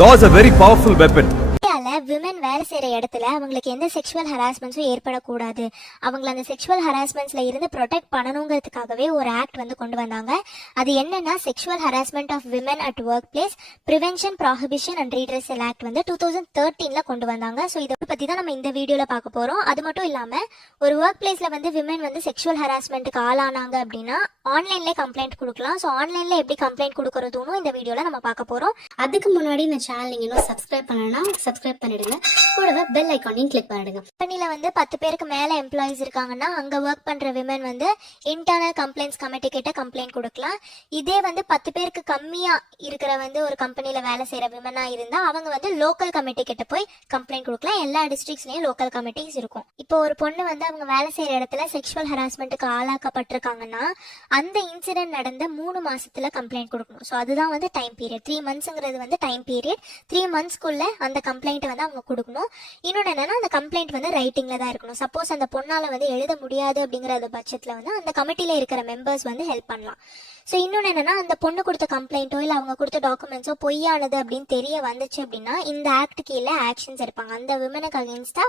Law is a very powerful weapon. இந்தியாவில் women வேலை செய்கிற இடத்துல அவங்களுக்கு எந்த செக்ஷுவல் ஹராஸ்மெண்ட்ஸும் ஏற்படக்கூடாது. அவங்கள அந்த செக்ஷுவல் ஹராஸ்மெண்ட்ஸ்ல இருந்து ப்ரொடெக்ட் பண்ணணுங்கிறதுக்காகவே ஒரு ஆக்ட் வந்து கொண்டு வந்தாங்க. அது என்னன்னா sexual harassment of women at work place prevention prohibition and redressal act வந்து டூ தௌசண்ட் தேர்ட்டீனில் கொண்டு வந்தாங்க. ஸோ இதை பற்றி தான் நம்ம இந்த வீடியோவில் பார்க்க போகிறோம் அது மட்டும் இல்லாமல் ஒரு ஒர்க் பிளேஸில் வந்து விமன் வந்து செக்ஷுவல் ஹராஸ்மெண்ட்டுக்கு ஆளானாங்க அப்படின்னா ஆன்லைன்லேயே கம்ப்ளைண்ட் கொடுக்கலாம். ஸோ ஆன்லைனில் எப்படி கம்ப்ளைண்ட் கொடுக்குறதுன்னு இந்த வீடியோவில் நம்ம பார்க்க போகிறோம் அதுக்கு முன்னாடி இந்த சேனல் நீங்கள் இன்னும் சப்ஸ்கிரைப் பண்ணலன்னா சப்ஸ்கிரைப் பண்ணிடுங்க. கூடவே பெல் ஐக்கானையும் கிளிக் பண்ணிடுங்க. கம்பெனியில் வந்து பத்து பேருக்கு மேலே எம்ப்ளாயிஸ் இருக்காங்கன்னா அங்கே ஒர்க் பண்ணுற விமன் வந்து இன்டர்னல் கம்ப்ளைண்ட்ஸ் கமிட்டி கிட்ட கம்ப்ளைண்ட் கொடுக்கலாம். இதே வந்து பத்து பேருக்கு கம்மியாக இருக்கிற வந்து ஒரு கம்பெனியில் வேலை செய்கிற விமனாக இருந்தால் அவங்க வந்து லோக்கல் கமிட்டி கிட்ட போய் கம்ப்ளைண்ட் கொடுக்கலாம். எல்லா டிஸ்ட்ரிக்ஸ்லேயும் லோக்கல் கமிட்டிஸ் இருக்கும். இப்போ ஒரு பொண்ணு வந்து அவங்க வேலை செய்கிற இடத்துல செக்ஷுவல் ஹராஸ்மெண்ட்டுக்கு ஆளாக்கப்பட்டிருக்காங்கன்னா அந்த இன்சிடென்ட் நடந்த மூணு மாசத்துல கம்ப்ளைண்ட் கொடுக்கணும். ஸோ அதுதான் வந்து டைம் பீரியட் த்ரீ மந்த்ஸுங்கிறது வந்து டைம் பீரியட் த்ரீ மந்த்ஸ்க்குள்ள அந்த கம்ப்ளைண்ட்டை வந்து அவங்க கொடுக்கணும். இன்னொன்று என்னன்னா அந்த கம்ப்ளைண்ட் வந்து ரைட்டிங்ல தான் இருக்கணும். சப்போஸ் அந்த பொண்ணால வந்து எழுத முடியாது அப்படிங்கிற பட்சத்தில் வந்து அந்த கமிட்டியில் இருக்கிற மெம்பர்ஸ் வந்து ஹெல்ப் பண்ணலாம். ஸோ இன்னொன்று என்னன்னா அந்த பொண்ணு கொடுத்த கம்ப்ளைண்ட்டோ இல்லை அவங்க கொடுத்த டாக்குமெண்ட்ஸோ பொய்யானது அப்படின்னு தெரிய வந்துச்சு அப்படின்னா இந்த ஆக்ட் கீழே ஆக்ஷன்ஸ் எடுப்பாங்க. அந்த விமனுக்கு அகேன்ஸ்டா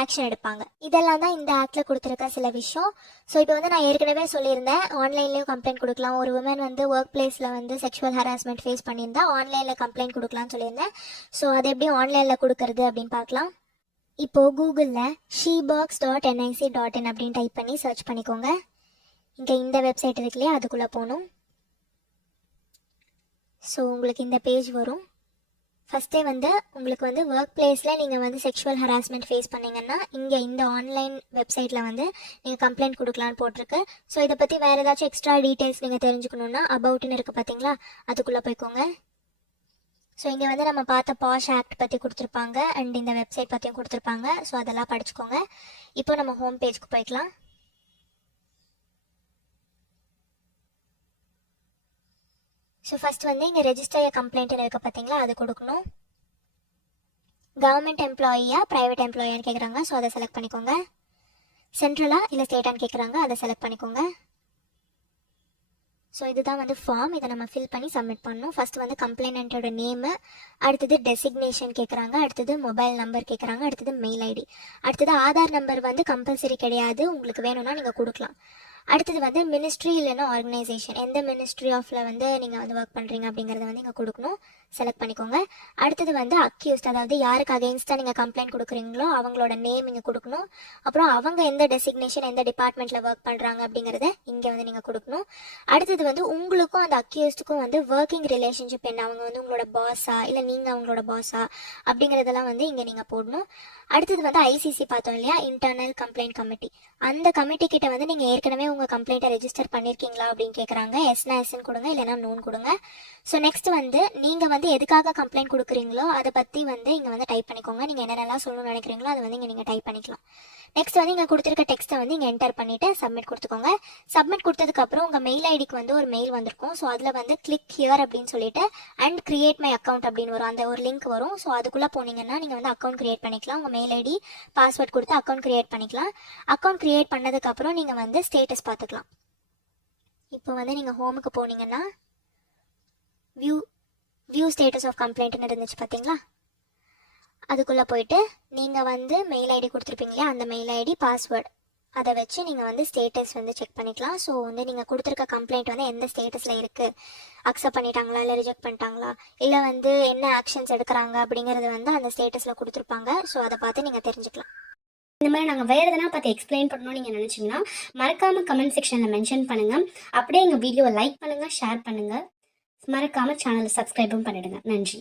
ஆக்ஷன் எடுப்பாங்க. இதெல்லாம் தான் இந்த ஆக்ட்ல கொடுத்துருக்க சில விஷயம். ஸோ இப்போ வந்து நான் ஏற்கனவே சொல்லியிருந்தேன் ஆன்லைன்லேயும் கம்ப்ளைண்ட் கொடுக்கலாம். ஒரு உமன் வந்து ஒர்க் பிளேஸில் வந்து செக்ஷுவல் ஹராஸ்மெண்ட் ஃபேஸ் பண்ணியிருந்தா ஆன்லைனில் கம்ப்ளைண்ட் கொடுக்கலாம்னு சொல்லியிருந்தேன். ஸோ அது எப்படி ஆன்லைனில் கொடுக்கறது அப்படின்னு பார்க்கலாம். இப்போ கூகுளில் SheBox dot NIC dot in அப்படின்னு டைப் பண்ணி சர்ச் பண்ணிக்கோங்க. இங்கே இந்த வெப்சைட் இருக்கு இல்லையா அதுக்குள்ளே போகணும். ஸோ உங்களுக்கு இந்த பேஜ் வரும். ஃபஸ்ட்டே வந்து உங்களுக்கு வந்து ஒர்க் பிளேஸில் நீங்கள் வந்து செக்ஷுவல் ஹராஸ்மெண்ட் ஃபேஸ் பண்ணீங்கன்னா இங்கே இந்த ஆன்லைன் வெப்சைட்டில் வந்து நீங்கள் கம்ப்ளைண்ட் கொடுக்கலான்னு போட்டிருக்கு. ஸோ இதை பற்றி வேறு ஏதாச்சும் எக்ஸ்ட்ரா டீட்டெயில்ஸ் நீங்கள் தெரிஞ்சுக்கணுன்னா அபவுட்னு இருக்குது பார்த்தீங்களா அதுக்குள்ளே போய்க்கோங்க. ஸோ இங்கே வந்து நம்ம பார்த்த பாஷ் ஆக்ட் பற்றி கொடுத்துருப்பாங்க அண்ட் இந்த வெப்சைட் பற்றியும் கொடுத்துருப்பாங்க. ஸோ அதெல்லாம் படிச்சுக்கோங்க. இப்போ நம்ம ஹோம் பேஜ்க்கு போய்க்கலாம். ஸோ ஃபர்ஸ்ட் வந்து இங்கே ரெஜிஸ்டர் கம்ப்ளைண்ட்னு இருக்க பார்த்தீங்களா அது கொடுக்கணும். கவர்மெண்ட் எம்ப்ளாயியா ப்ரைவேட் எம்ப்ளாயியான்னு கேட்குறாங்க ஸோ அதை செலக்ட் பண்ணிக்கோங்க. சென்ட்ரலா இல்லை ஸ்டேட்டான்னு கேட்குறாங்க அதை செலக்ட் பண்ணிக்கோங்க. ஸோ இதுதான் வந்து ஃபார்ம் இதை நம்ம ஃபில் பண்ணி சப்மிட் பண்ணணும். ஃபர்ஸ்ட் வந்து கம்ப்ளைனண்ட்டோட நேமு அடுத்தது டெசிக்னேஷன் கேட்குறாங்க அடுத்தது மொபைல் நம்பர் கேட்குறாங்க அடுத்தது மெயில் ஐடி அடுத்தது ஆதார் நம்பர் வந்து கம்பல்சரி கிடையாது. உங்களுக்கு வேணும்னா நீங்கள் கொடுக்கலாம். அடுத்தது வந்து மினிஸ்ட்ரி இல்லைன்னா ஆர்கனைசேஷன் எந்த மினிஸ்ட்ரி ஆஃப்ல வந்து நீங்கள் வந்து ஒர்க் பண்ணுறீங்க அப்படிங்கிறத வந்து இங்கே கொடுக்கணும். செலக்ட் பண்ணிக்கோங்க. அடுத்தது வந்து அக்யூஸ்ட் அதாவது யாருக்கு அகேன்ஸ்டாக நீங்கள் கம்ப்ளைண்ட் கொடுக்குறீங்களோ அவங்களோட நேம் இங்கே கொடுக்கணும். அப்புறம் அவங்க எந்த டெசிக்னேஷன் எந்த டிபார்ட்மெண்ட்டில் ஒர்க் பண்ணுறாங்க அப்படிங்கிறத இங்கே வந்து நீங்கள் கொடுக்கணும். அடுத்தது வந்து உங்களுக்கும் அந்த அக்யூஸ்டுக்கும் வந்து ஒர்க்கிங் ரிலேஷன்ஷிப் என்ன? அவங்க வந்து உங்களோட பாஸா இல்லை நீங்கள் அவங்களோட பாஸா அப்படிங்கிறதெல்லாம் வந்து இங்கே நீங்கள் போடணும். அடுத்தது வந்து ஐசிசி பார்த்தோம் இல்லையா? இன்டர்னல் கம்ப்ளைண்ட் கமிட்டி அந்த கமிட்டி கிட்ட வந்து நீங்கள் ஏற்கனவே உங்கள் கம்ப்ளைண்ட்டை ரெஜிஸ்டர் பண்ணியிருக்கீங்களா அப்படின்னு கேட்குறாங்க எஸ்னா எஸ்ன்னு கொடுங்க இல்லைனா நோன் கொடுங்க. ஸோ நெக்ஸ்ட் வந்து நீங்கள் வந்து எதுக்காக கம்ப்ளைண்ட் கொடுக்குறீங்களோ அதை பற்றி வந்து இங்கே வந்து டைப் பண்ணிக்கோங்க. நீங்கள் என்னென்னலாம் சொல்லணும்னு நினைக்கிறீங்களோ அதை வந்து இங்கே நீங்கள் டைப் பண்ணிக்கலாம். நெக்ஸ்ட் வந்து இங்கே கொடுத்துருக்க டெக்ஸ்ட்டை வந்து இங்கே என்டர் பண்ணிவிட்டு சப்மிட் கொடுத்துக்கோங்க. சப்மிட் கொடுத்ததுக்கப்புறம் உங்கள் மெயில் ஐடிக்கு வந்து ஒரு மெயில் வந்திருக்கும். ஸோ அதில் வந்து கிளிக் ஹியர் அப்படின்னு சொல்லிட்டு அண்ட் கிரியேட் மை அக்கௌண்ட் அப்படின்னு வரும். அந்த ஒரு லிங்க் வரும். ஸோ அதுக்குள்ளே போனீங்கன்னா நீங்கள் வந்து அக்கௌண்ட் கிரியேட் பண்ணிக்கலாம். உங்கள் மெயில் ஐடி பாஸ்வேர்ட் கொடுத்து அக்கௌண்ட் கிரியேட் பண்ணிக்கலாம். அக்கௌண்ட் கிரியேட் பண்ணதுக்கப்புறம் நீங்கள் வந்து ஸ்டேட்டஸ் பார்த்துக்கலாம். இப்போ வந்து நீங்கள் ஹோமுக்கு போனீங்கன்னா வியூ வியூ ஸ்டேட்டஸ் ஆஃப் கம்ப்ளைண்ட்னு இருந்துச்சு பார்த்தீங்களா அதுக்குள்ளே போயிட்டு நீங்கள் வந்து மெயில் ஐடி கொடுத்துருப்பீங்க இல்லையா? அந்த மெயில் ஐடி பாஸ்வேர்டு அதை வச்சு நீங்கள் வந்து ஸ்டேட்டஸ் வந்து செக் பண்ணிக்கலாம். ஸோ வந்து நீங்கள் கொடுத்துருக்க கம்ப்ளைண்ட் வந்து எந்த ஸ்டேட்டஸில் இருக்குது அக்செப்ட் பண்ணிட்டாங்களா? இல்லை ரிஜெக்ட் பண்ணிட்டாங்களா? இல்லை வந்து என்ன ஆக்ஷன்ஸ் எடுக்கிறாங்க? அப்படிங்கிறது வந்து அந்த ஸ்டேட்டஸில் கொடுத்துருப்பாங்க. ஸோ அதை பார்த்து நீங்கள் தெரிஞ்சுக்கலாம். இந்த மாதிரி நாங்கள் வேறு எதனா பார்த்து எக்ஸ்பிளைன் பண்ணணும்னு நீங்கள் நினச்சிங்கன்னா மறக்காமல் கமெண்ட் செக்ஷனில் மென்ஷன் பண்ணுங்கள் அப்படியே எங்கள் வீடியோவை லைக் பண்ணுங்கள் ஷேர் பண்ணுங்கள் மறக்காமல் சேனலை சப்ஸ்கிரைபும் பண்ணிடுங்க. நன்றி.